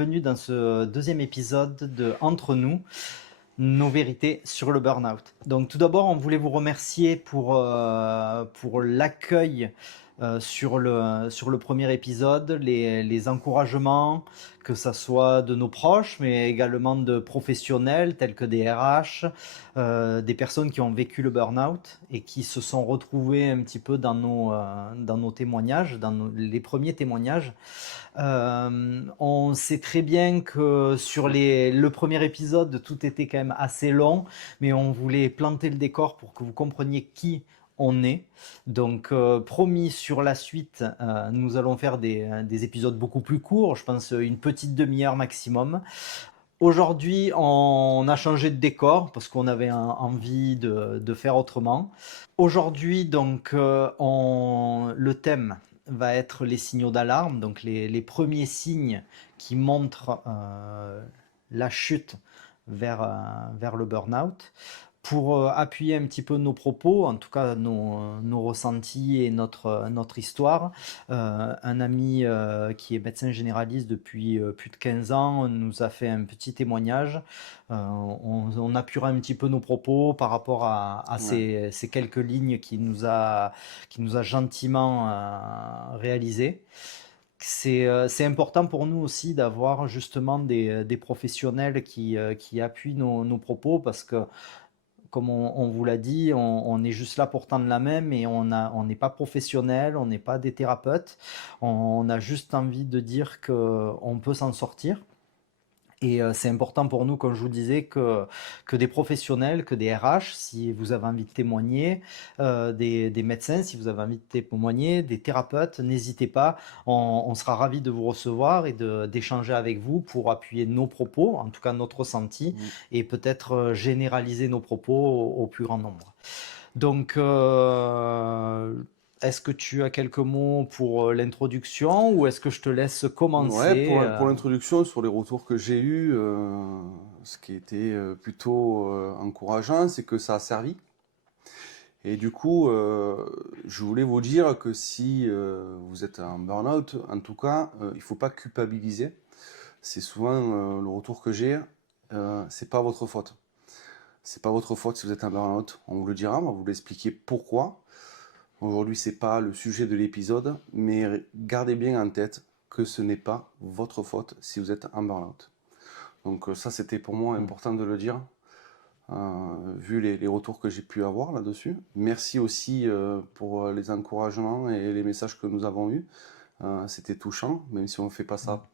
bienvenue dans ce deuxième épisode de Entre nous, nos vérités sur le burn-out. Donc tout d'abord, on voulait vous remercier pour l'accueil sur le premier épisode, les encouragements, que ça soit de nos proches, mais également de professionnels tels que des RH, des personnes qui ont vécu le burn-out et qui se sont retrouvés un petit peu dans nos témoignages, les premiers témoignages. On sait très bien que sur le premier épisode, tout était quand même assez long, mais on voulait planter le décor pour que vous compreniez qui on est. Donc, promis, sur la suite, nous allons faire des épisodes beaucoup plus courts, je pense une petite demi-heure maximum. Aujourd'hui, on a changé de décor parce qu'on avait envie de faire autrement. Aujourd'hui, donc, le thème va être les signaux d'alarme, donc les premiers signes qui montrent la chute vers le burn-out. Pour appuyer un petit peu nos propos, en tout cas nos ressentis et notre histoire, un ami qui est médecin généraliste depuis plus de 15 ans nous a fait un petit témoignage. On appuiera un petit peu nos propos par rapport à Ouais. ces quelques lignes qu'il nous a gentiment réalisées. C'est important pour nous aussi d'avoir justement des professionnels qui appuient nos propos parce que comme on vous l'a dit, on est juste là pour tendre la main, mais on n'est pas professionnel, on n'est pas des thérapeutes. On a juste envie de dire qu'on peut s'en sortir. Et c'est important pour nous, comme je vous disais, que des professionnels, que des RH, si vous avez envie de témoigner, des médecins, si vous avez envie de témoigner, des thérapeutes, n'hésitez pas. On sera ravis de vous recevoir et d'échanger avec vous pour appuyer nos propos, en tout cas notre ressenti, Mm. et peut-être généraliser nos propos au plus grand nombre. Donc, est-ce que tu as quelques mots pour l'introduction ou est-ce que je te laisse Ouais, commencer pour l'introduction, sur les retours que j'ai eus, ce qui était plutôt encourageant, c'est que ça a servi. Et du coup, je voulais vous dire que si vous êtes en burn-out, en tout cas, il ne faut pas culpabiliser. C'est souvent le retour que j'ai, c'est pas votre faute. C'est pas votre faute si vous êtes en burn-out. On vous le dira, on va vous l'expliquer pourquoi. Aujourd'hui, c'est pas le sujet de l'épisode, mais gardez bien en tête que ce n'est pas votre faute si vous êtes en burn-out. Donc ça, c'était pour moi important de le dire, vu les retours que j'ai pu avoir là-dessus. Merci aussi pour les encouragements et les messages que nous avons eus. C'était touchant, même si on ne fait pas ça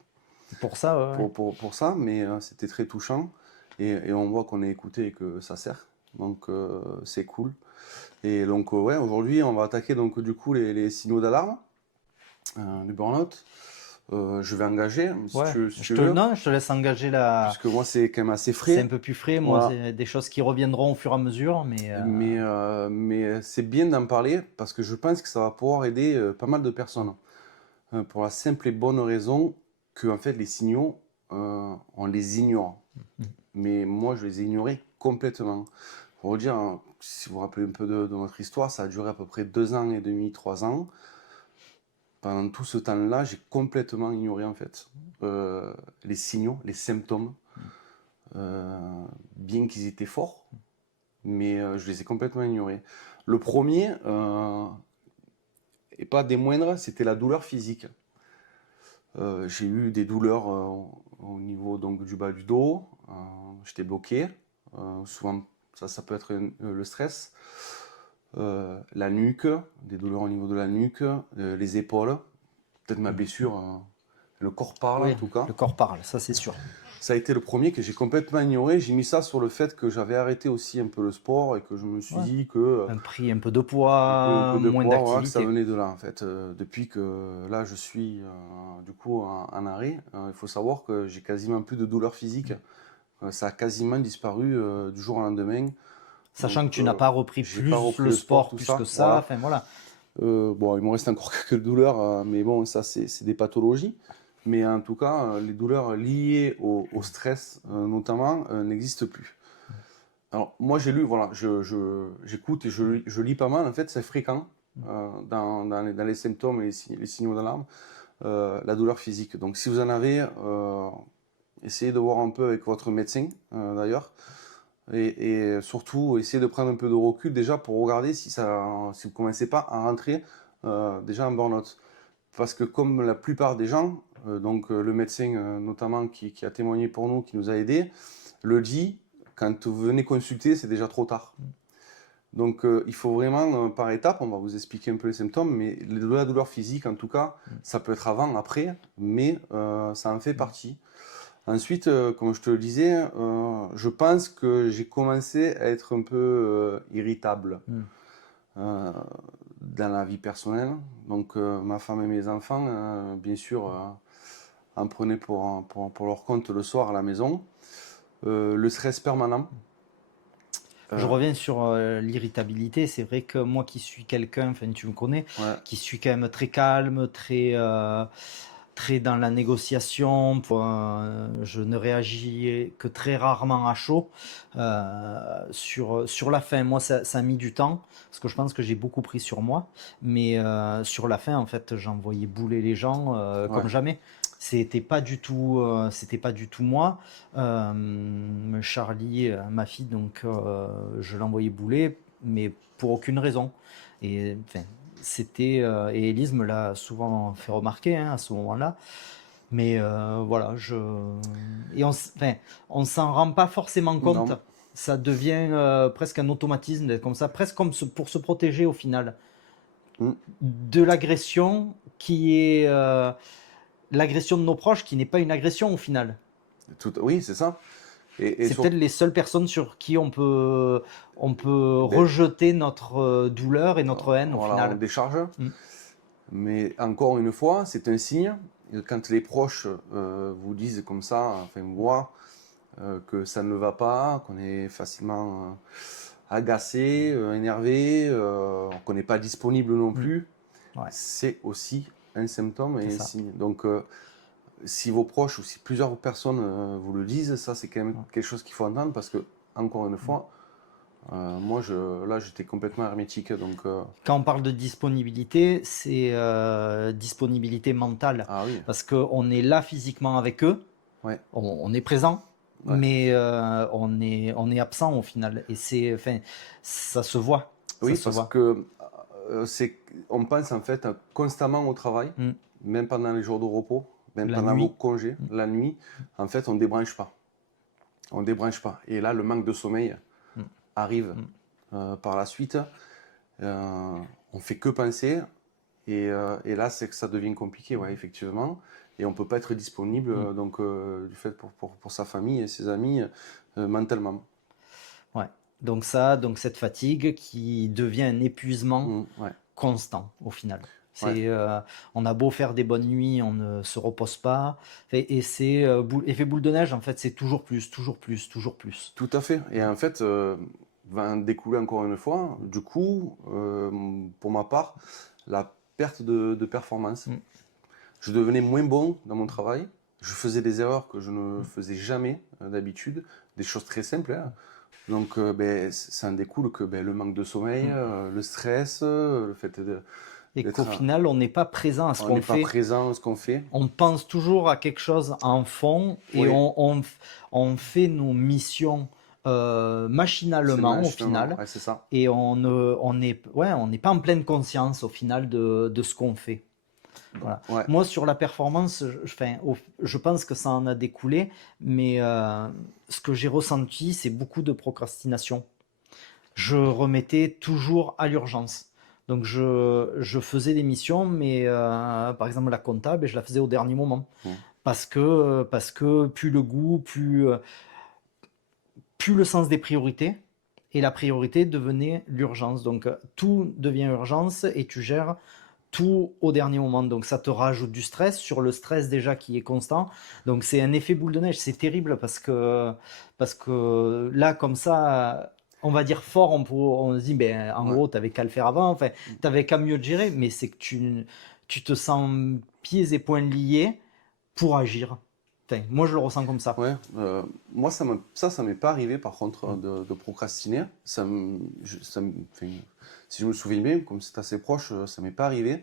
pour ça? Ouais, ouais. pour ça, mais c'était très touchant. Et on voit qu'on est écouté et que ça sert. Donc c'est cool. Et donc ouais, aujourd'hui, on va attaquer donc du coup les signaux d'alarme du burn-out. Je vais engager, Ouais, si tu veux, non, je te laisse engager là. puisque moi c'est quand même assez C'est un frais. peu plus frais. Moi, Voilà. c'est des choses qui reviendront au fur et à mesure, Mais c'est bien d'en parler parce que je pense que ça va pouvoir aider pas mal de personnes. Pour la simple et bonne raison que en fait les signaux, on les ignore. Mais moi je les ai ignorés complètement. Pour vous dire, hein, si vous vous rappelez un peu de notre histoire, ça a duré à peu près 2 ans et demi, 3 ans. Pendant tout ce temps-là, j'ai complètement ignoré en fait les signaux, les symptômes, bien qu'ils étaient forts, mais je les ai complètement ignorés. Le premier, et pas des moindres, c'était la douleur physique. J'ai eu des douleurs au niveau donc, du bas du dos, j'étais bloqué, souvent ça peut être le stress, la nuque, des douleurs au niveau de la nuque, les épaules, peut-être ma blessure, le corps parle en oui, tout cas. le corps parle, ça c'est sûr. Ça a été le premier que j'ai complètement ignoré. J'ai mis ça sur le fait que j'avais arrêté aussi un peu le sport et que je me suis Ouais. dit que Un peu de un poids, peu de moins poids, voilà, que ça d'activité. venait de là en fait. Depuis que là je suis du coup en arrêt, il faut savoir que j'ai quasiment plus de douleur physique. Ça a quasiment disparu du jour au lendemain. Sachant Donc que tu n'as pas repris j'ai pas plus repris le le sport, sport tout plus que ça. ça. Voilà. Enfin voilà. Bon, il me reste encore quelques douleurs, mais bon, ça c'est des pathologies. Mais en tout cas, les douleurs liées au stress notamment n'existent plus. Alors moi j'ai lu, voilà, j'écoute et je lis pas mal, en fait c'est fréquent dans les symptômes et les signaux d'alarme, la douleur physique. Donc si vous en avez, essayez de voir un peu avec votre médecin d'ailleurs. Et surtout, essayez de prendre un peu de recul déjà pour regarder si vous ne commencez pas à rentrer déjà en burn-out. Parce que comme la plupart des gens, donc le médecin notamment qui a témoigné pour nous, qui nous a aidés, le dit, quand vous venez consulter, c'est déjà trop tard. Donc il faut vraiment, par étapes, on va vous expliquer un peu les symptômes, mais la douleur physique en tout cas, ça peut être avant, après, mais ça en fait partie. Ensuite, comme je te le disais, je pense que j'ai commencé à être un peu irritable dans la vie personnelle. Donc ma femme et mes enfants, bien sûr, en prenaient pour leur compte le soir à la maison. Le stress permanent. Je reviens sur l'irritabilité. C'est vrai que moi qui suis quelqu'un, enfin tu me connais, Ouais, qui suis quand même très calme, très dans la négociation. Je ne réagis que très rarement à chaud. Sur la fin, moi ça a mis du temps parce que je pense que j'ai beaucoup pris sur moi. Mais sur la fin, en fait, j'envoyais bouler les gens ouais. comme jamais. C'était pas du tout moi. Charlie, ma fille, donc je l'envoyais bouler, mais pour aucune raison. Et enfin, et Élise me l'a souvent fait remarquer à ce moment-là. Mais voilà, enfin, on s'en rend pas forcément compte. Non. Ça devient presque un automatisme d'être comme ça, presque comme pour se protéger au final Mm. de l'agression qui est l'agression de nos proches, qui n'est pas une agression au final. Oui, c'est ça. Et C'est peut-être les seules personnes sur qui on peut ben, rejeter notre douleur et notre haine au voilà, on final. décharge. Mm. Mais encore une fois, c'est un signe. Quand les proches vous disent comme ça, enfin moi, que ça ne va pas, qu'on est facilement agacé, énervé, qu'on n'est pas disponible non Mm. plus, Ouais, c'est aussi un symptôme c'est et un ça. signe. Donc, si vos proches ou si plusieurs personnes vous le disent, ça c'est quand même Ouais. quelque chose qu'il faut entendre parce que, encore une Mm. fois, moi là j'étais complètement hermétique. Donc, Quand on parle de disponibilité, c'est disponibilité mentale. ah oui, Parce qu'on est là physiquement avec eux, ouais, on est présent, ouais. mais on est absent au final. Et enfin, ça se voit. Ça Oui, se parce voit. que on pense en fait constamment au travail, Mm. même pendant les jours de repos, même La pendant vos nuit. congés, Mm. la nuit, en fait, on débranche pas. On débranche pas. Et là, le manque de sommeil Mm. arrive Mm. par la suite. On fait que penser. Et là, c'est que ça devient compliqué, ouais, effectivement. Et on peut pas être disponible, Mm. donc, du fait pour sa famille et ses amis, mentalement. Ouais. Donc cette fatigue qui devient un épuisement Ouais, constant au final. ouais. On a beau faire des bonnes nuits, on ne se repose pas. Et c'est effet boule de neige, en fait, c'est toujours plus, toujours plus, toujours plus. Tout à fait. Et en fait, va en découler encore une fois, du coup, pour ma part, la perte de performance. Mm. Je devenais moins bon dans mon travail. Je faisais des erreurs que je ne Mm. faisais jamais d'habitude, des choses très simples, hein. Donc, ben, ça en découle que ben, le manque de sommeil, Mm. le stress, le fait Et qu'au d'être, final, on n'est pas présent à ce on qu'on n'est pas fait. présent à ce qu'on fait. On pense toujours à quelque chose en fond et Oui, on fait nos missions c'est machinalement au machinalement, final ouais, c'est ça. et on n'est pas en pleine conscience au final de ce qu'on fait. Voilà. Ouais, Moi, sur la performance, je pense que ça en a découlé, mais ce que j'ai ressenti, c'est beaucoup de procrastination. Je remettais toujours à l'urgence. Donc, je faisais des missions, mais par exemple, la comptable, et je la faisais au dernier moment. mm, Parce que plus le goût, plus le sens des priorités, et la priorité devenait l'urgence. Donc, tout devient urgence et tu gères tout au dernier moment. Donc ça te rajoute du stress sur le stress déjà qui est constant. Donc c'est un effet boule de neige. C'est terrible parce que là, comme ça, on va dire fort, on se dit, ben, en ouais. gros, tu n'avais qu'à le faire avant. Enfin, tu n'avais qu'à mieux te gérer. Mais c'est que tu te sens pieds et poings liés pour agir. Enfin, moi, je le ressens comme ça. Ouais, moi ça m'est pas arrivé par contre Mm. de procrastiner. Enfin, si je me souviens bien, comme c'est assez proche, ça m'est pas arrivé.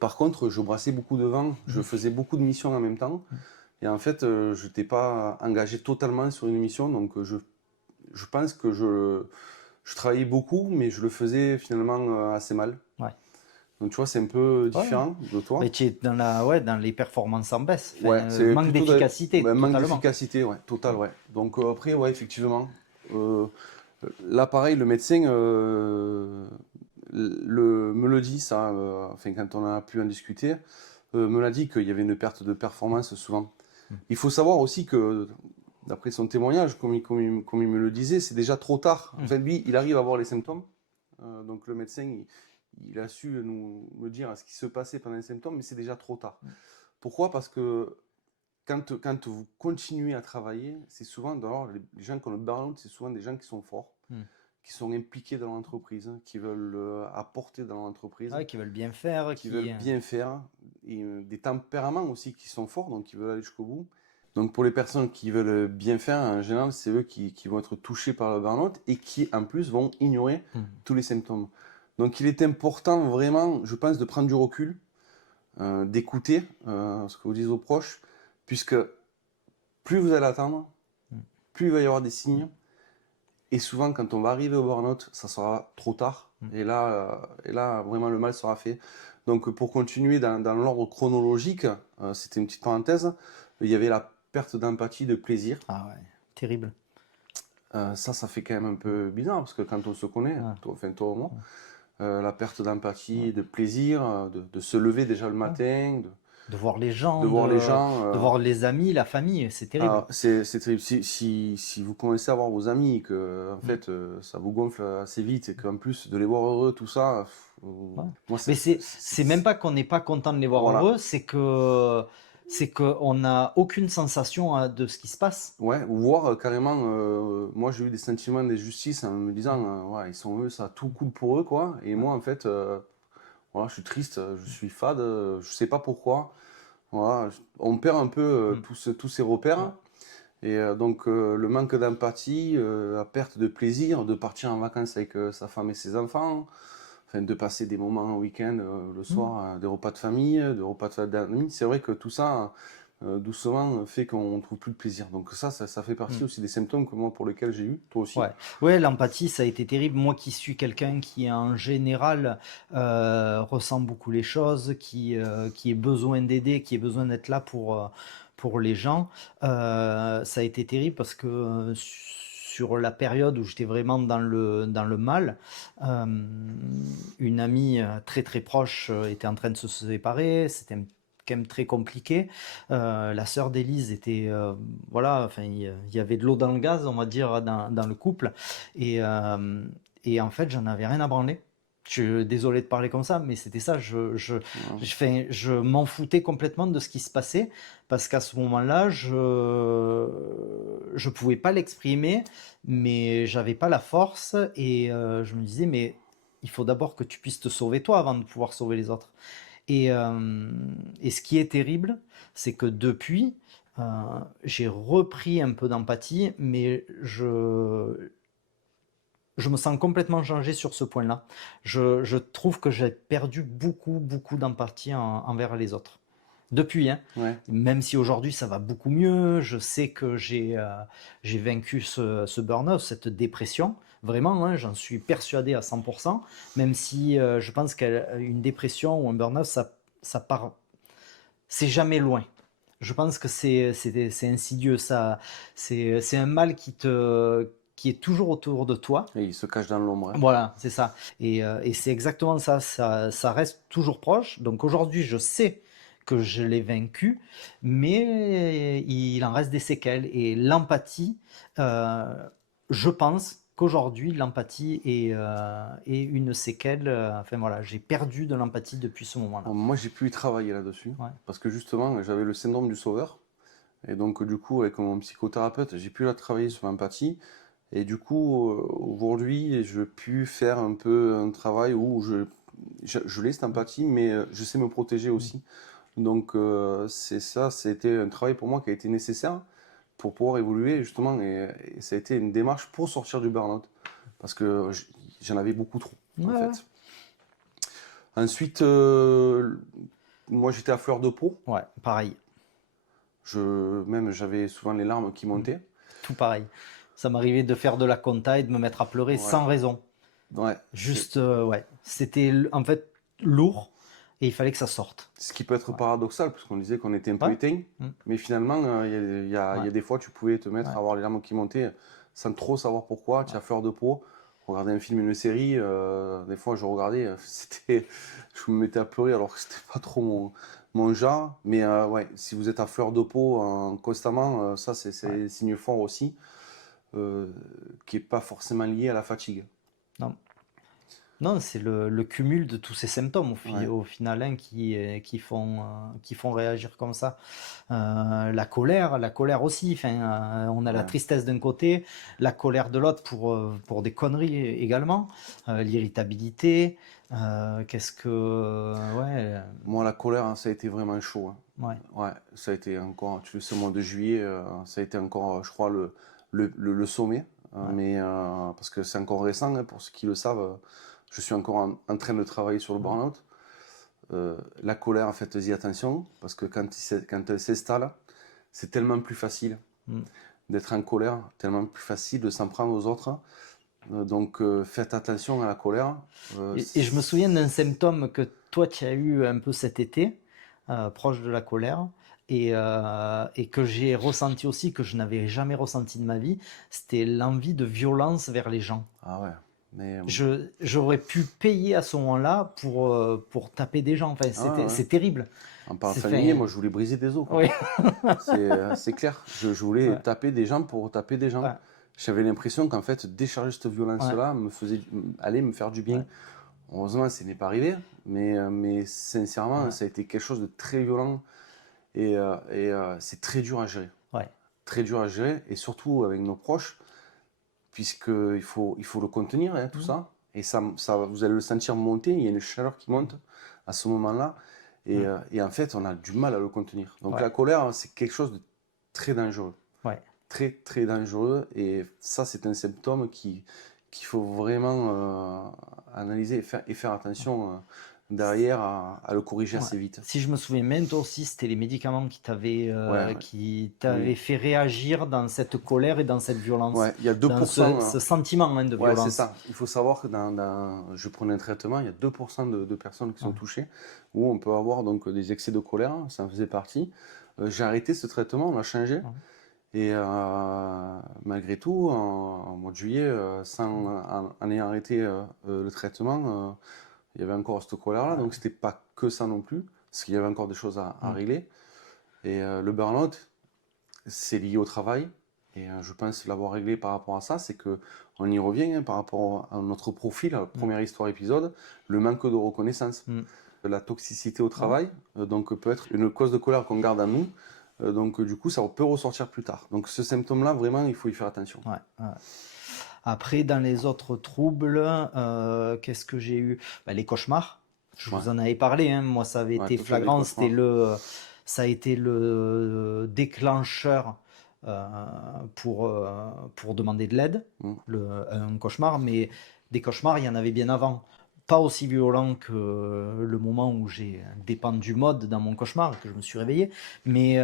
Par contre, je brassais beaucoup de vent, je Mm. faisais beaucoup de missions en même temps, Et en fait, je n'étais pas engagé totalement sur une mission, donc je pense que je travaillais beaucoup, mais je le faisais finalement assez mal. Ouais. Donc tu vois, c'est un peu Ouais, ouais. différent de Mais toi. tu es dans les performances en baisse, enfin, Ouais, c'est manque plutôt d'efficacité, un manque totalement. d'efficacité, ouais, total, ouais. Donc après, ouais, effectivement. Euh, Là, pareil, le médecin me le dit, ça, enfin, quand on a pu en discuter, me l'a dit qu'il y avait une perte de performance souvent. Mm. Il faut savoir aussi que, d'après son témoignage, comme il me le disait, c'est déjà trop tard. En Mm. fait, lui, il arrive à voir les symptômes. Donc le médecin, il a su me dire ce qui se passait pendant les symptômes, mais c'est déjà trop tard. Pourquoi? Parce que quand vous continuez à travailler, c'est souvent, d'abord, les gens qui ont le burn-out, c'est souvent des gens qui sont forts, Mm. qui sont impliqués dans l'entreprise, qui veulent apporter dans l'entreprise, Ouais, qui veulent bien faire, qui veulent bien faire, et des tempéraments aussi qui sont forts, donc qui veulent aller jusqu'au bout. Donc pour les personnes qui veulent bien faire, en général, c'est eux qui vont être touchés par le burn-out et qui, en plus, vont ignorer Mm. tous les symptômes. Donc il est important, vraiment, je pense, de prendre du recul, d'écouter ce que vous dites aux proches, puisque plus vous allez attendre, Mm. plus il va y avoir des signes. Et souvent, quand on va arriver au burn-out, ça sera trop tard. Mm. Et là, vraiment, le mal sera fait. Donc, pour continuer dans l'ordre chronologique, c'était une petite parenthèse, il y avait la perte d'empathie, de plaisir. Ah ouais, terrible. Ça fait quand même un peu bizarre, parce que quand on se connaît, Ouais. toi, enfin toi ou moi, la perte Ouais. d'empathie, de plaisir, de se lever déjà le Ouais. matin, De voir les de gens, voir les gens. de voir les amis, la famille, c'est terrible. Ah, c'est terrible. Si vous commencez à voir vos amis et que en Mm. fait ça vous gonfle assez vite et qu'en plus de les voir heureux, tout ça, Ouais. moi Mais c'est même pas qu'on n'est pas content de les voir voilà. heureux, c'est qu'on n'a aucune sensation de ce qui se passe. Ouais, ou voir carrément, moi j'ai eu des sentiments d'injustice en me disant, Mm. ouais, ils sont eux, ça tout coule pour eux, quoi. Et Ouais. moi en fait, voilà, je suis triste, je suis fade, je sais pas pourquoi. Voilà, on perd un peu Mm. tous ces repères. Ouais. Et donc le manque d'empathie, la perte de plaisir, de partir en vacances avec sa femme et ses enfants, enfin de passer des moments en week-end, le Mm. soir, des repas de famille, des repas de fête d'amis, c'est vrai que tout ça, doucement, fait qu'on ne trouve plus de plaisir. Donc ça fait partie Mm. aussi des symptômes que moi, pour lesquels j'ai eu, toi aussi. Ouais, ouais, l'empathie, ça a été terrible. Moi qui suis quelqu'un qui, en général, ressent beaucoup les choses, qui ait besoin d'aider, qui ait besoin d'être là pour les gens, ça a été terrible parce que sur la période où j'étais vraiment dans le mal, euh, une amie très très proche était en train de se séparer. C'était quand même très compliqué. La sœur d'Élise était, voilà, enfin, il y avait de l'eau dans le gaz, on va dire, dans le couple. Et, euh, et en fait, j'en avais rien à branler. Je suis désolé de parler comme ça, mais c'était ça. Voilà. Je m'en foutais complètement de ce qui se passait parce qu'à ce moment-là, je pouvais pas l'exprimer, mais j'avais pas la force et je me disais, mais il faut d'abord que tu puisses te sauver toi avant de pouvoir sauver les autres. Et ce qui est terrible, c'est que depuis, euh, j'ai repris un peu d'empathie, mais je me sens complètement changé sur ce point-là. Je trouve que j'ai perdu beaucoup, beaucoup d'empathie envers les autres. Depuis, hein. Ouais. Même si aujourd'hui ça va beaucoup mieux, je sais que j'ai vaincu ce burn-out, cette dépression. Vraiment, hein, j'en suis persuadé à 100%, même si je pense qu'une dépression ou un burn-out, ça part, c'est jamais loin. Je pense que c'est insidieux, ça, c'est un mal qui est toujours autour de toi. Et il se cache dans l'ombre, hein. Voilà, c'est ça. Et c'est exactement ça, ça reste toujours proche. Donc aujourd'hui, je sais que je l'ai vaincu, mais il en reste des séquelles. Et l'empathie, euh, je pense qu'aujourd'hui, l'empathie est une séquelle. Enfin voilà, j'ai perdu de l'empathie depuis ce moment-là. Bon, moi, j'ai pu y travailler là-dessus, Ouais. parce que justement, j'avais le syndrome du sauveur. Et donc, du coup, avec mon psychothérapeute, j'ai pu la travailler sur l'empathie. Et du coup, aujourd'hui, je pu faire un peu un travail où je l'ai cette empathie, mais je sais me protéger Mm. aussi. Donc, c'est ça, c'était un travail pour moi qui a été nécessaire pour pouvoir évoluer, justement. Et ça a été une démarche pour sortir du burn-out. Parce que j'en avais beaucoup trop, en Ouais, fait. Ensuite, moi, j'étais à fleur de peau. ouais, pareil. Même j'avais souvent les larmes qui Mm. montaient. Tout pareil. Ça m'arrivait de faire de la compta et de me mettre à pleurer Ouais, sans raison. ouais, Juste, ouais, c'était en fait lourd et il fallait que ça sorte. ce qui peut être Ouais. paradoxal, parce qu'on disait qu'on était un peu Ouais. éteint, Mm. mais finalement, il y Ouais. a des fois, tu pouvais te mettre Ouais. à avoir les larmes qui montaient sans trop savoir pourquoi, tu Ouais. as fleur de peau. Regarder un film, une série, des fois je regardais, je me mettais à pleurer alors que c'était pas trop mon genre. Mais ouais, si vous êtes à fleur de peau constamment, ça Ouais. c'est signe fort aussi, euh, qui est pas forcément lié à la fatigue. Non. Non, c'est le cumul de tous ces symptômes Ouais, au final hein, qui font réagir comme ça. La colère aussi. Enfin, on a la ouais. tristesse d'un côté, la colère de l'autre pour des conneries également, l'irritabilité. Qu'est-ce que. Ouais, Moi, la colère, hein, ça a été vraiment chaud, hein. ouais, Ouais, ça a été encore, tu sais, ce mois de juillet, ça a été encore, je crois, le sommet. ouais. Mais parce que c'est encore récent, hein, pour ceux qui le savent, je suis encore en train de travailler sur le Mm, burn-out. La colère, faites-y attention, parce que quand elle s'installe, c'est tellement plus facile mm. d'être en colère, tellement plus facile de s'en prendre aux autres. Donc faites attention à la colère. Et je me souviens d'un symptôme que toi tu as eu un peu cet été, proche de la colère, et que j'ai ressenti aussi, que je n'avais jamais ressenti de ma vie, c'était l'envie de violence vers les gens. Ah ouais, mais J'aurais pu payer à ce moment-là pour taper des gens. Enfin, ah ouais, ouais. c'est terrible. En parlant C'est, familier, enfin, moi je voulais briser des os, quoi. oui, C'est clair. Je voulais ouais, taper des gens pour taper des gens. ouais, J'avais l'impression qu'en fait, décharger cette ouais, violence-là allait me faire du bien. ouais, Heureusement, ce n'est pas arrivé, mais sincèrement, ouais, ça a été quelque chose de très violent c'est très dur à gérer. ouais. Très dur à gérer, et surtout avec nos proches, puisqu'il faut le contenir, hein, tout Mm, ça. Et vous allez le sentir monter, il y a une chaleur qui monte à ce moment-là. mm, Et en fait, on a du mal à le contenir. Donc ouais, la colère, c'est quelque chose de très dangereux. ouais. Très, très dangereux. Et ça, c'est un symptôme qu'il faut vraiment analyser et faire attention derrière à le corriger Ouais. assez vite. Si je me souviens bien, toi aussi, c'était les médicaments Ouais, ouais. qui Oui. t'avaient fait réagir dans cette colère et dans cette violence, Ouais, il y a dans 2%. ce sentiment hein, de Ouais, c'est violence. ça. Il faut savoir que je prenais un traitement, il y a 2% de personnes qui sont Ouais, touchées, où on peut avoir donc des excès de colère, ça en faisait partie. J'ai arrêté ce traitement, on l'a changé. ouais, Et malgré tout, en mois de juillet, en ayant arrêté le traitement, il y avait encore cette colère-là, donc c'était pas que ça non plus, parce qu'il y avait encore des choses à mm, régler. Et le burn-out, c'est lié au travail. Et je pense l'avoir réglé par rapport à ça, c'est que on y revient hein, par rapport à notre profil, à la mm, première histoire épisode, le manque de reconnaissance. mm. La toxicité au Ouais, travail, donc peut être une cause de colère qu'on garde en nous, donc du coup ça peut ressortir plus tard. Donc ce symptôme-là, vraiment, il faut y faire attention. ouais, ouais. Après, dans les autres troubles, qu'est-ce que j'ai eu? Bah, les cauchemars. Je Ouais, vous en avais parlé, hein. Moi, ça avait ouais, été toi tu as des flagrant. cauchemars. Ça a été le déclencheur euh, pour demander de l'aide, Mm. un cauchemar. Mais des cauchemars, il y en avait bien avant. Pas aussi violent que le moment où j'ai dépendu mode dans mon cauchemar, que je me suis réveillé. Mais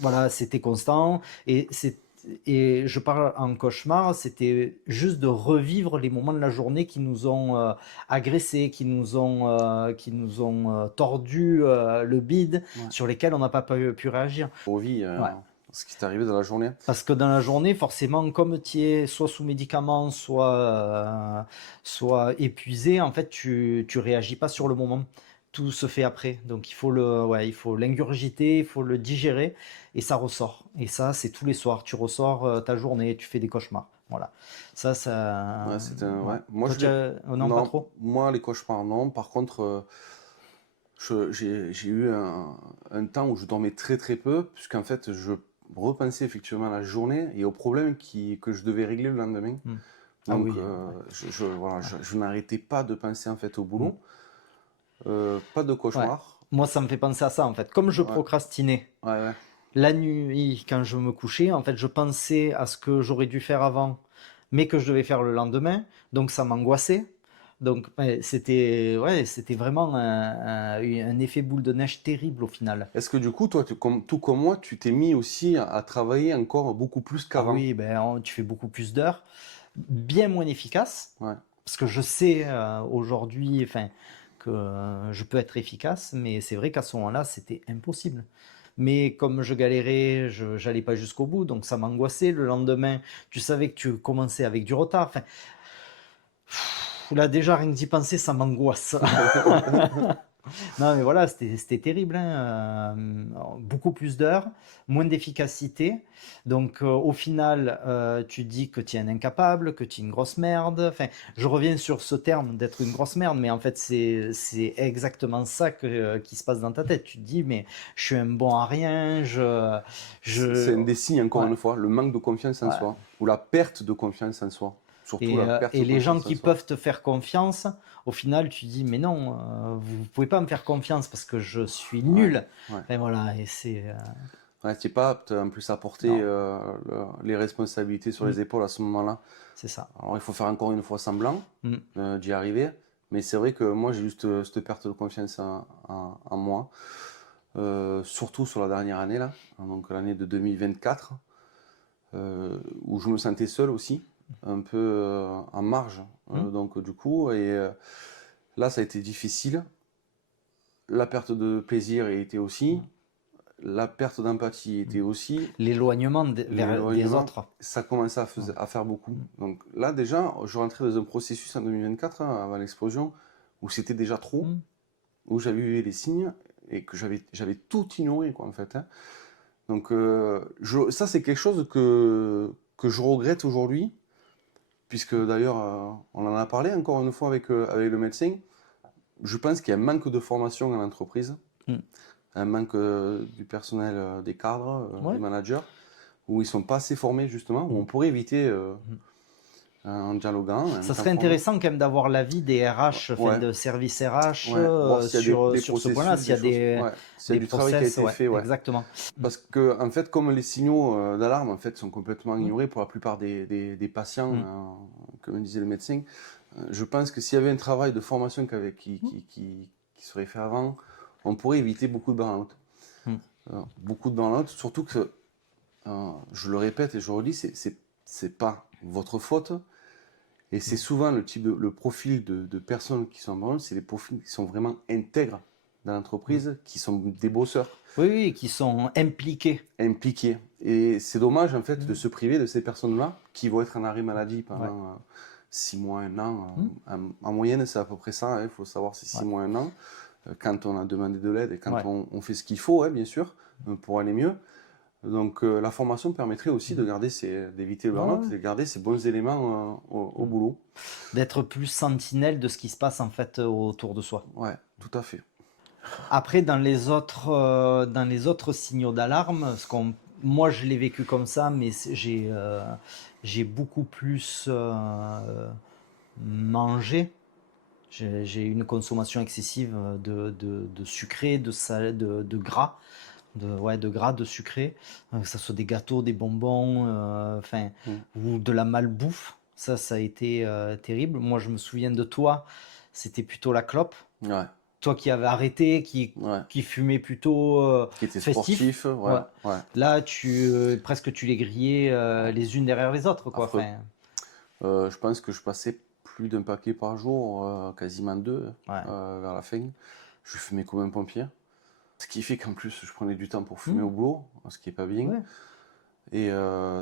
voilà, c'était constant. Et je parle en cauchemar, c'était juste de revivre les moments de la journée qui nous ont agressés, qui nous ont tordu le bide, Ouais. sur lesquels on n'a pas pu réagir. Revie Ouais. ce qui t'est arrivé dans la journée. Parce que dans la journée, forcément, comme tu es soit sous médicaments, soit épuisé, en fait, tu réagis pas sur le moment. Tout se fait après. Donc ouais, il faut l'ingurgiter, il faut le digérer, et ça ressort. Et ça, c'est tous les soirs. Tu ressors ta journée, tu fais des cauchemars. Voilà. Ouais, c'est un, Ouais. ouais. Moi Toi, je l'ai. non, pas Non, trop? moi les cauchemars non. Par contre, j'ai eu un temps où je dormais très très peu, puisqu'en fait je repensais effectivement à la journée et aux problèmes que je devais régler le lendemain. Hmm. Ah Donc, oui. Ouais. voilà, Ouais. je n'arrêtais pas de penser en fait au Hmm. boulot. Pas de Ouais. cauchemar. Moi, ça me fait penser à ça, en fait. Comme je Ouais, procrastinais, ouais, ouais. la nuit, quand je me couchais, en fait, je pensais à ce que j'aurais dû faire avant, mais que je devais faire le lendemain. Donc ça m'angoissait. Donc c'était vraiment un effet boule de neige terrible au final. Est-ce que du coup, toi, tout comme moi, tu t'es mis aussi à travailler encore beaucoup plus Ah qu'avant? oui, tu fais beaucoup plus d'heures, bien moins efficace, Ouais. parce que je sais aujourd'hui, enfin, que je peux être efficace, mais c'est vrai qu'à ce moment-là, c'était impossible. Mais comme je galérais, je n'allais pas jusqu'au bout, donc ça m'angoissait. Le lendemain, tu savais que tu commençais avec du retard. Enfin, là déjà, rien que d'y penser, ça m'angoisse. Non, mais voilà, c'était terrible, hein, beaucoup plus d'heures, moins d'efficacité. Donc, au final, tu dis que tu es un incapable, que tu es une grosse merde. Enfin, je reviens sur ce terme d'être une grosse merde, mais en fait, c'est exactement ça qui se passe dans ta tête. Tu te dis, mais je suis un bon à rien, C'est je, un des signes, encore ouais, une fois, le manque de confiance en ouais. soi, ou la perte de confiance en soi. Surtout la perte Et de les gens confiance en qui soi. peuvent te faire confiance, au final, tu dis, mais non, vous pouvez pas me faire confiance parce que je suis Ouais, nul. ouais. Et voilà, et c'est... Ouais, tu n'es pas apte en plus à porter non. les responsabilités sur Mm. les épaules à ce moment-là. C'est ça. Alors il faut faire encore une fois semblant Mm. d'y arriver, mais c'est vrai que moi j'ai juste cette perte de confiance en moi, surtout sur la dernière année là, donc l'année de 2024, où je me sentais seul aussi, un peu en marge, Mm. donc du coup, et là ça a été difficile. La perte de plaisir était aussi, la perte d'empathie était aussi. L'éloignement vers des L'éloignement, autres. ça commençait Ouais. à faire beaucoup. Mm. Donc là, déjà, je rentrais dans un processus en 2024, hein, avant l'explosion, où c'était déjà trop, Mm. où j'avais eu les signes et que j'avais tout ignoré, quoi, en fait, hein. Donc ça, c'est quelque chose que je regrette aujourd'hui, puisque d'ailleurs, on en a parlé encore une fois avec le médecin. Je pense qu'il y a un manque de formation en entreprise, Mm. un manque du personnel, des cadres, des Ouais. managers, où ils sont pas assez formés justement, où Mm. on pourrait éviter Mm. en dialoguant, en Ça étant serait formé. intéressant quand même d'avoir l'avis des RH, enfin Ouais, de service RH ouais, voir s'il y a sur, des sur ce point-là, processus, s'il y des a choses, ouais, s'il y des a du travail qui a process, été ouais, fait, ouais. exactement. Mm. Parce que en fait, comme les signaux d'alarme en fait sont complètement Mm. ignorés pour la plupart des patients, Mm. comme disait le médecin, je pense que s'il y avait un travail de formation Mm. qui serait fait avant, on pourrait éviter beaucoup de burn-out. Mm. Beaucoup de burn-out, surtout que, je le répète et je le redis, c'est pas votre faute. Et c'est souvent le profil de personnes qui sont en burn-out, c'est les profils qui sont vraiment intègres dans Mm. l'entreprise, qui sont des bosseurs, Oui, oui, qui sont impliqués. impliqués. Et c'est dommage en fait de Mm. se priver de ces personnes-là qui vont être en arrêt maladie Ouais. pendant 6 mois, un an. Mm. En moyenne, c'est à peu près ça. Il faut savoir c'est Ouais. 6 mois, un an. Quand on a demandé de l'aide et quand Ouais. on fait ce qu'il faut, bien sûr, pour aller mieux. Donc la formation permettrait aussi Mm. d'éviter le Ouais, burn-out ouais. et de garder ces bons éléments au Mm. boulot. D'être plus sentinelle de ce qui se passe en fait autour de soi. Ouais, tout à fait. Après, dans les autres signaux d'alarme, moi je l'ai vécu comme ça, mais j'ai beaucoup plus mangé. J'ai une consommation excessive de sucré, de gras, ouais, de gras, de sucré, que ce soit des gâteaux, des bonbons, enfin, Mm. ou de la malbouffe. Ça a été terrible. Moi, je me souviens de toi, c'était plutôt la clope. Ouais, Toi qui avais arrêté, ouais. qui fumait plutôt Qui était festif. sportif, ouais, Ouais. ouais. Là, presque tu les grillais Ouais. les unes derrière les autres, quoi. Affreux. Enfin, Je pense que je passais plus d'un paquet par jour, quasiment deux, ouais. vers la fin. Je fumais comme un pompier. Ce qui fait qu'en plus, je prenais du temps pour fumer Hmm. au boulot, ce qui est pas bien. Ouais. Et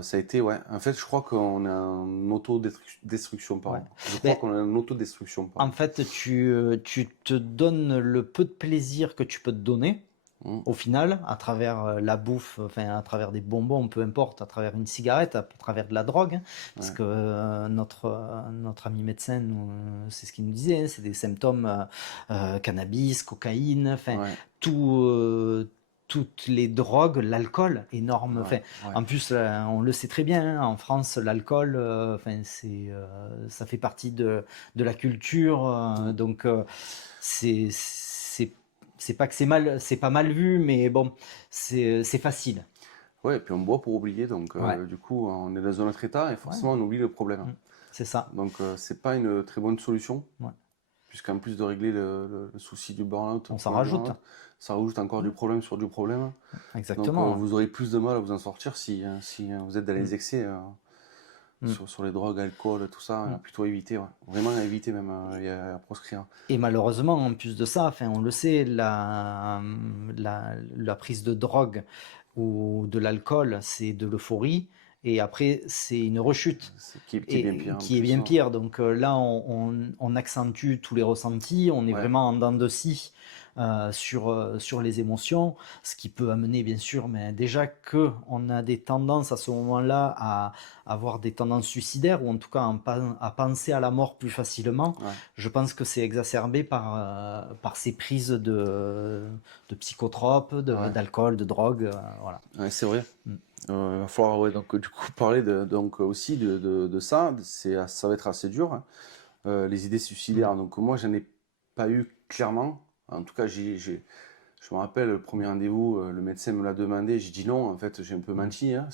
ça a été, ouais. En fait, je crois qu'on est en autodestruction par Ouais. an. Je crois Ben, qu'on est en autodestruction par en an. fait, tu te donnes le peu de plaisir que tu peux te donner, Mm. au final, à travers la bouffe, enfin, à travers des bonbons, peu importe, à travers une cigarette, à travers de la drogue, hein, parce Ouais. que notre ami médecin, c'est ce qu'il nous disait, hein, c'est des symptômes cannabis, cocaïne, enfin, Ouais. tout, toutes les drogues, l'alcool, énorme. Ouais. Enfin, Ouais. en plus, on le sait très bien, hein, en France, l'alcool, enfin, ça fait partie de la culture, Mm. donc c'est c'est pas que c'est pas mal vu, mais bon, c'est facile. Ouais, et puis on boit pour oublier, donc Ouais, du coup, on est dans un autre état et ouais, forcément, on oublie le problème. mm, c'est ça. Donc, c'est pas une très bonne solution. Ouais. puisqu'en plus de régler le souci du burn-out, On s'en rajoute. Ça rajoute encore du problème sur du problème. Donc Exactement. vous aurez plus de mal à vous en sortir si vous êtes dans les excès Mm. sur les drogues, alcool, tout ça. Plutôt éviter, ouais. Vraiment à éviter même, et à proscrire. Et malheureusement, en plus de ça, enfin, on le sait, la prise de drogue ou de l'alcool, c'est de l'euphorie, et après, c'est une rechute. Qui est bien pire. Qui est bien pire. Donc là, on accentue tous les ressentis, on est vraiment en dents de scie sur les émotions, ce qui peut amener, bien sûr, mais déjà qu'on a des tendances à ce moment-là à avoir des tendances suicidaires, ou en tout cas à penser à la mort plus facilement. Je pense que c'est exacerbé par ces prises de psychotropes, d'alcool, de drogue. Voilà. Ouais, c'est vrai. Il va falloir donc, du coup, parler aussi de ça. Ça va être assez dur, hein. Les idées suicidaires. Donc moi, j'en ai pas eu clairement. En tout cas, je me rappelle, le premier rendez-vous, le médecin me l'a demandé. J'ai dit non, en fait, j'ai un peu menti. Hein.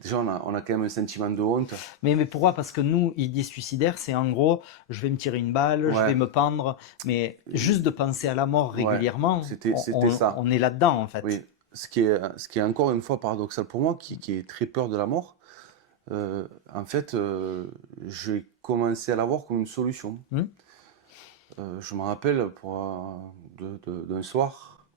Déjà, on a quand même un sentiment de honte. Mais pourquoi? Parce que nous, idées suicidaires, c'est en gros, je vais me tirer une balle, je vais me pendre. Mais juste de penser à la mort régulièrement, c'était ça. On est là-dedans, en fait. Oui. Ce qui est encore une fois paradoxal pour moi, qui est très peur de la mort, en fait, j'ai commencé à la voir comme une solution. Je me rappelle d'un soir.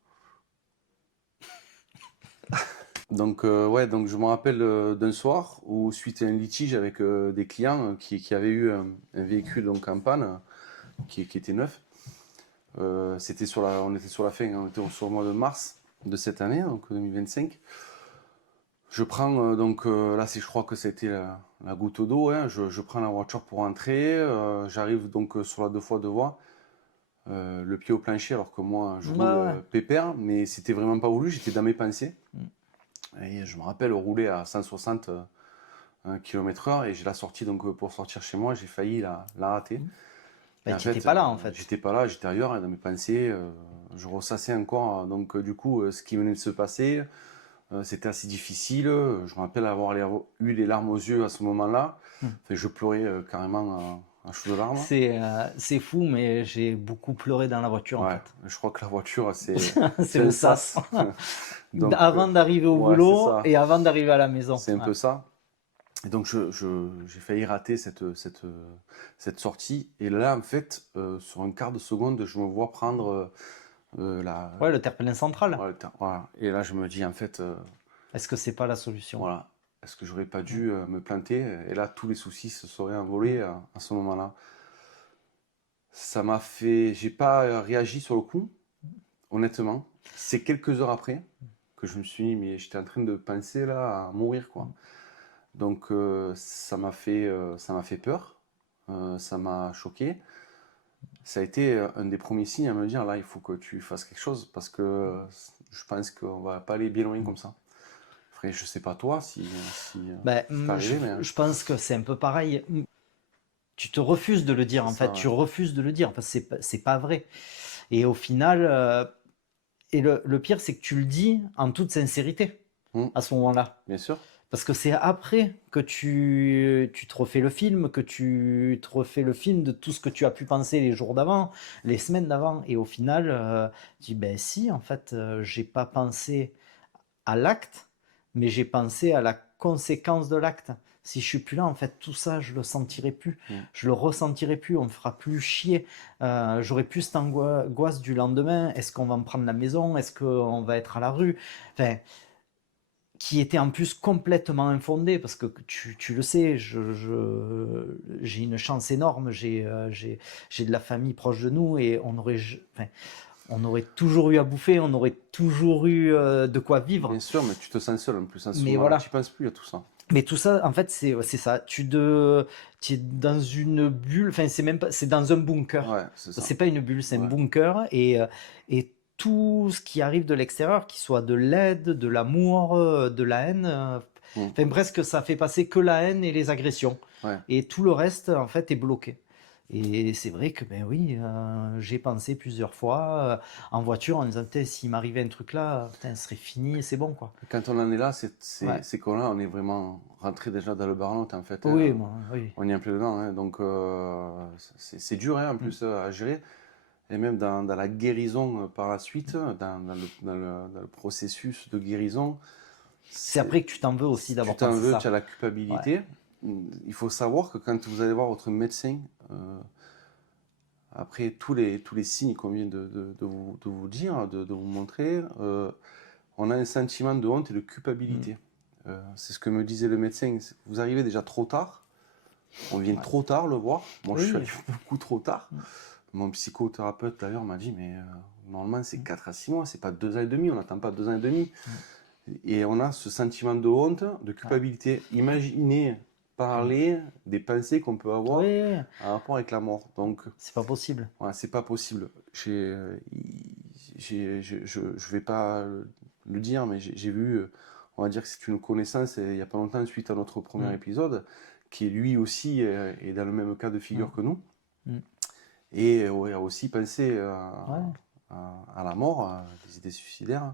donc je me rappelle d'un soir où, suite à un litige avec des clients qui avaient eu un véhicule donc en panne, qui était neuf. On était sur la fin, on était sur le mois de mars de cette année, donc 2025. Je prends là, je crois que c'était la goutte d'eau, hein. Je prends la voiture pour rentrer. J'arrive donc sur la 2x2 voies, le pied au plancher, alors que moi je roule pépère, mais c'était vraiment pas voulu, j'étais dans mes pensées. Et je me rappelle rouler à 160 km/h, et j'ai la sortie donc pour sortir chez moi, j'ai failli la rater. Tu n'étais pas là, en fait. J'étais pas là, j'étais ailleurs, dans mes pensées. Je ressassais encore. Donc, du coup, ce qui venait de se passer, c'était assez difficile. Je me rappelle avoir eu les larmes aux yeux à ce moment-là. Enfin, je pleurais carrément à chaudes larmes. C'est fou, mais j'ai beaucoup pleuré dans la voiture, en fait. Je crois que la voiture, c'est le sas. Donc, avant d'arriver au boulot et avant d'arriver à la maison. C'est un peu ça. Et donc, j'ai failli rater cette sortie. Et là, en fait, sur un quart de seconde, je me vois prendre le terre-plein central. Voilà. Et là, je me dis, en fait... est-ce que c'est pas la solution? Voilà. Est-ce que j'aurais pas dû me planter? Et là, tous les soucis se seraient envolés à ce moment-là. Ça m'a fait... J'ai pas réagi sur le coup, honnêtement. C'est quelques heures après que je me suis dit, mais j'étais en train de penser là à mourir, quoi. Donc ça m'a fait peur, ça m'a choqué. Ça a été un des premiers signes à me dire, là, il faut que tu fasses quelque chose, parce que je pense qu'on va pas aller bien loin comme ça. Après, je sais pas toi si je pense que c'est un peu pareil. Tu te refuses de le dire, en fait. Tu refuses de le dire, parce que c'est pas vrai. Et au final, et le pire, c'est que tu le dis en toute sincérité à ce moment-là. Bien sûr. Parce que c'est après que tu te refais le film, de tout ce que tu as pu penser les jours d'avant, les semaines d'avant. Et au final, tu dis, ben si, en fait, j'ai pas pensé à l'acte, mais j'ai pensé à la conséquence de l'acte. Si je suis plus là, en fait, tout ça, je le sentirai plus. Je le ressentirai plus, on me fera plus chier. J'aurai plus cette angoisse du lendemain. Est-ce qu'on va me prendre la maison? Est-ce qu'on va être à la rue? Enfin, qui était en plus complètement infondée, parce que tu le sais, j'ai une chance énorme, j'ai de la famille proche de nous, et on aurait toujours eu à bouffer, on aurait toujours eu de quoi vivre. Bien sûr, mais tu te sens seul en plus. Mais voilà. Tu penses plus à tout ça. Mais tout ça, en fait, c'est ça. Tu es dans une bulle, enfin, c'est dans un bunker. Ouais, c'est ça. C'est pas une bulle, c'est un bunker, et tout ce qui arrive de l'extérieur, qu'il soit de l'aide, de l'amour, de la haine, enfin presque ça fait passer que la haine et les agressions. Et tout le reste, en fait, est bloqué. Et c'est vrai que, ben oui, j'ai pensé plusieurs fois en voiture en disant, putain, s'il m'arrivait un truc là, putain, ce serait fini et c'est bon, quoi. Et quand on en est là, Ouais. c'est qu'on là, on est vraiment rentré déjà dans le burn-out en fait, Oui, hein. moi, oui. On y est un peu dedans, hein. Donc c'est dur hein, en Mm. plus à gérer. Et même dans la guérison par la suite, dans le processus de guérison, C'est c'est- après que tu t'en veux aussi tu d'avoir t'en pensé veux, tu ça. as la Ouais. culpabilité. Il faut savoir que quand vous allez voir votre médecin, après tous les signes qu'on vient de vous dire, de vous montrer, on a un sentiment de honte et de Mm. culpabilité. C'est ce que me disait le médecin. Vous arrivez déjà trop tard. On vient Ouais. trop tard le voir. Moi, je suis Oui. allé beaucoup trop tard. Mm. Mon psychothérapeute d'ailleurs m'a dit, mais normalement c'est Mm. 4 à 6 mois, c'est pas 2 ans et demi, on n'attend pas 2 ans et demi. Mm. Et on a ce sentiment de honte, de Ouais. culpabilité. Imaginez Mm. parler des pensées qu'on peut avoir Oui, en rapport avec la mort. Donc, c'est pas possible. ouais, c'est pas possible. Je vais pas le dire, mais j'ai vu, on va dire que c'est une connaissance il y a pas longtemps suite à notre premier Mm. épisode, qui lui aussi est dans le même cas de figure Mm. que nous, Mm. et ouais, a aussi pensé Ouais. à la mort, à des idées suicidaires.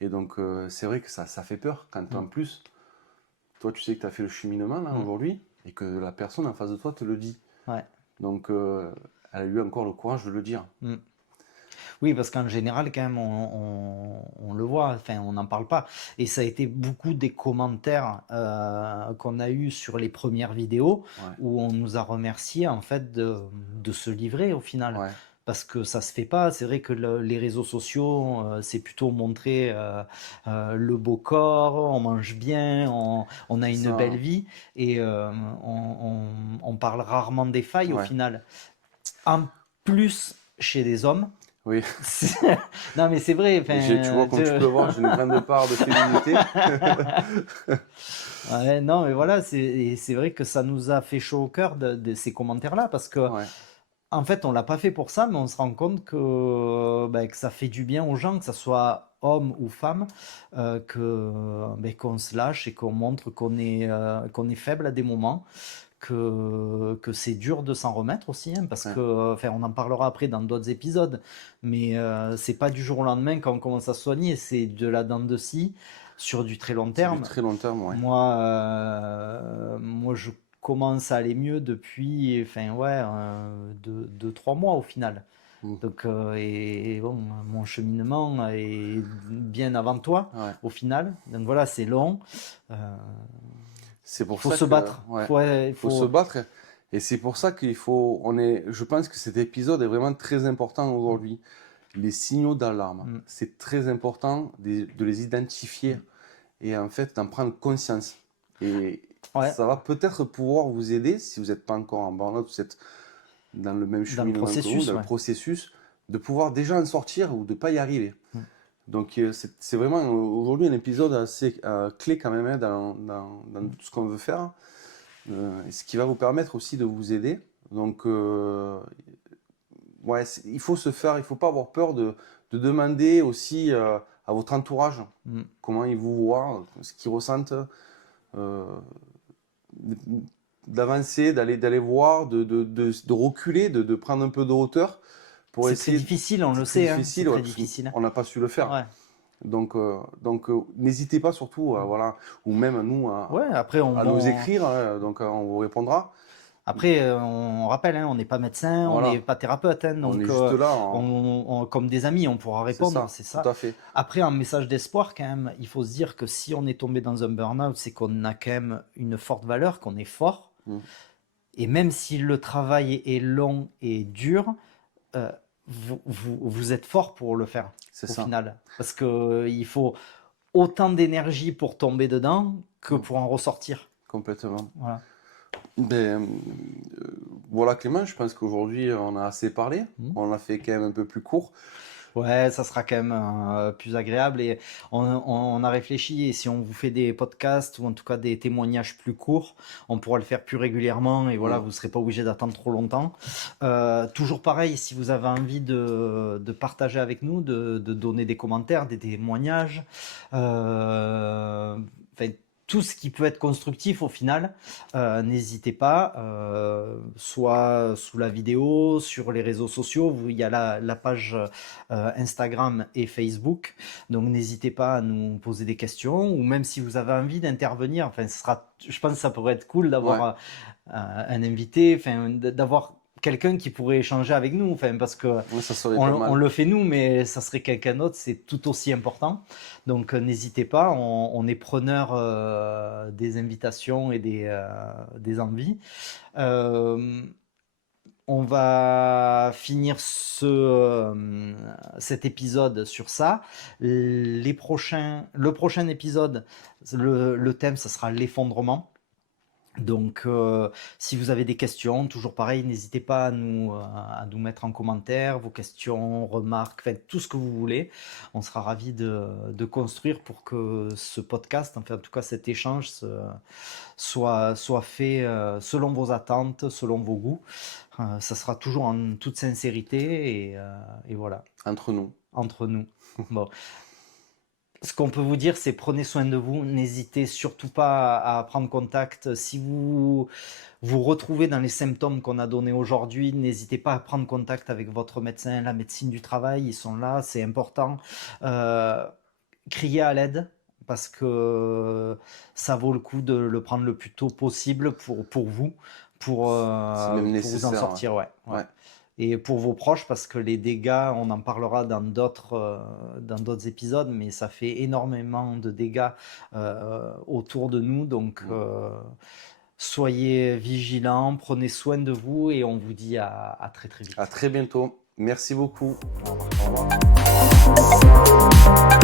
Et donc c'est vrai que ça fait peur quand Mm. en plus, toi tu sais que tu as fait le cheminement là Mm. aujourd'hui, et que la personne en face de toi te le dit. Ouais. Donc elle a eu encore le courage de le dire. Mm. Oui, parce qu'en général, quand même, on le voit, enfin, on n'en parle pas. Et ça a été beaucoup des commentaires qu'on a eus sur les premières vidéos Ouais, où on nous a remercié en fait de se livrer au final. ouais, Parce que ça se fait pas. C'est vrai que les réseaux sociaux, c'est plutôt montrer le beau corps, on mange bien, on a c'est une ça, belle hein. vie et on parle rarement des failles au Ouais, final. En plus, chez les hommes, oui. non, mais c'est vrai. Et tu vois, Enfin, comme tu peux voir, j'ai une grande part de féminité. ouais, non, mais voilà, et c'est vrai que ça nous a fait chaud au cœur de ces commentaires-là, parce que Ouais, en fait, on l'a pas fait pour ça, mais on se rend compte que, ben, que ça fait du bien aux gens, que ça soit homme ou femme, ben, qu'on se lâche et qu'on montre qu'on est faible à des moments, que c'est dur de s'en remettre aussi, hein, parce ouais. que, enfin, on en parlera après dans d'autres épisodes, mais c'est pas du jour au lendemain quand on commence à se soigner, c'est de la dent de scie sur du très long C'est du terme. très long terme, ouais. Moi, je commence à aller mieux depuis, enfin, ouais, 3 mois au final. Mm. Donc, et bon, mon cheminement est bien avant toi, Ouais. au final. Donc voilà, c'est long. Euh, C'est il pour faut ça se que, battre. ouais, Il faut se faut... battre. Et c'est pour ça je pense que cet épisode est vraiment très important aujourd'hui. Les signaux d'alarme, Mm, c'est très important de les identifier mm. et en fait d'en prendre conscience. Et Ouais, ça va peut-être pouvoir vous aider si vous n'êtes pas encore en burn-out, vous êtes dans le même dans le cheminement que nous, processus, dans le ouais. processus, de pouvoir déjà en sortir ou de ne pas y arriver. Mm. Donc c'est vraiment aujourd'hui un épisode assez clé quand même hein, dans Mm. tout ce qu'on veut faire, et ce qui va vous permettre aussi de vous aider. Donc ouais, il faut se faire, il faut pas avoir peur de demander aussi à votre entourage Mm. comment ils vous voient, ce qu'ils ressentent, euh, d'avancer, d'aller voir, de reculer, de prendre un peu de hauteur pour C'est très essayer. difficile, on C'est le très sait, hein, c'est difficile, ouais, très parce difficile. qu'on n'a pas su le faire. Ouais. Donc n'hésitez pas surtout, Mm. voilà, ou même nous Ouais, après, à nous écrire, hein, donc on vous répondra. après, on rappelle, hein, on n'est pas médecin, on n'est Voilà, pas thérapeute, hein, on est donc juste là, hein. comme des amis, on pourra C'est répondre, ça, c'est tout ça. à fait. Après, un message d'espoir quand même, il faut se dire que si on est tombé dans un burn-out, c'est qu'on a quand même une forte valeur, qu'on est fort. Mm. Et même si le travail est long et dur, euh, vous êtes fort pour le faire, C'est au ça, final. Parce qu'il faut autant d'énergie pour tomber dedans que mm, pour en ressortir. complètement. Voilà. Ben, voilà Clément, je pense qu'aujourd'hui on a assez parlé, Mm. on l'a fait quand même un peu plus court. Ouais, ça sera quand même plus agréable et on a réfléchi et si on vous fait des podcasts ou en tout cas des témoignages plus courts, on pourra le faire plus régulièrement et voilà, Mm. vous ne serez pas obligé d'attendre trop longtemps. Toujours pareil, si vous avez envie de partager avec nous, de donner des commentaires, des témoignages, enfin, tout ce qui peut être constructif au final, n'hésitez pas, soit sous la vidéo, sur les réseaux sociaux, il y a la page Instagram et Facebook, donc n'hésitez pas à nous poser des questions, ou même si vous avez envie d'intervenir, enfin, je pense que ça pourrait être cool d'avoir Ouais, un invité, enfin, d'avoir quelqu'un qui pourrait échanger avec nous, enfin, parce que ouais, ça serait pas on mal. le fait nous, mais ça serait quelqu'un d'autre, c'est tout aussi important. Donc n'hésitez pas, on est preneur des invitations et des envies. Euh, on va finir cet épisode sur ça. Le prochain épisode, le thème, ça sera l'effondrement. Donc, si vous avez des questions, toujours pareil, n'hésitez pas à nous mettre en commentaire vos questions, remarques, faites tout ce que vous voulez. On sera ravis de construire pour que ce podcast, enfin en tout cas cet échange, soit fait selon vos attentes, selon vos goûts. Ça sera toujours en toute sincérité et voilà, Entre nous. entre nous. Bon. Ce qu'on peut vous dire, c'est prenez soin de vous. N'hésitez surtout pas à prendre contact. Si vous vous retrouvez dans les symptômes qu'on a donnés aujourd'hui, n'hésitez pas à prendre contact avec votre médecin, la médecine du travail. Ils sont là, c'est important. Euh, Criez à l'aide parce que ça vaut le coup de le prendre le plus tôt possible pour vous, C'est même pour vous en nécessaire. sortir. Ouais, ouais. Ouais. Et pour vos proches, parce que les dégâts, on en parlera dans d'autres épisodes, mais ça fait énormément de dégâts autour de nous. Donc, soyez vigilants, prenez soin de vous et on vous dit à très très vite. À très bientôt. Merci beaucoup. Au revoir.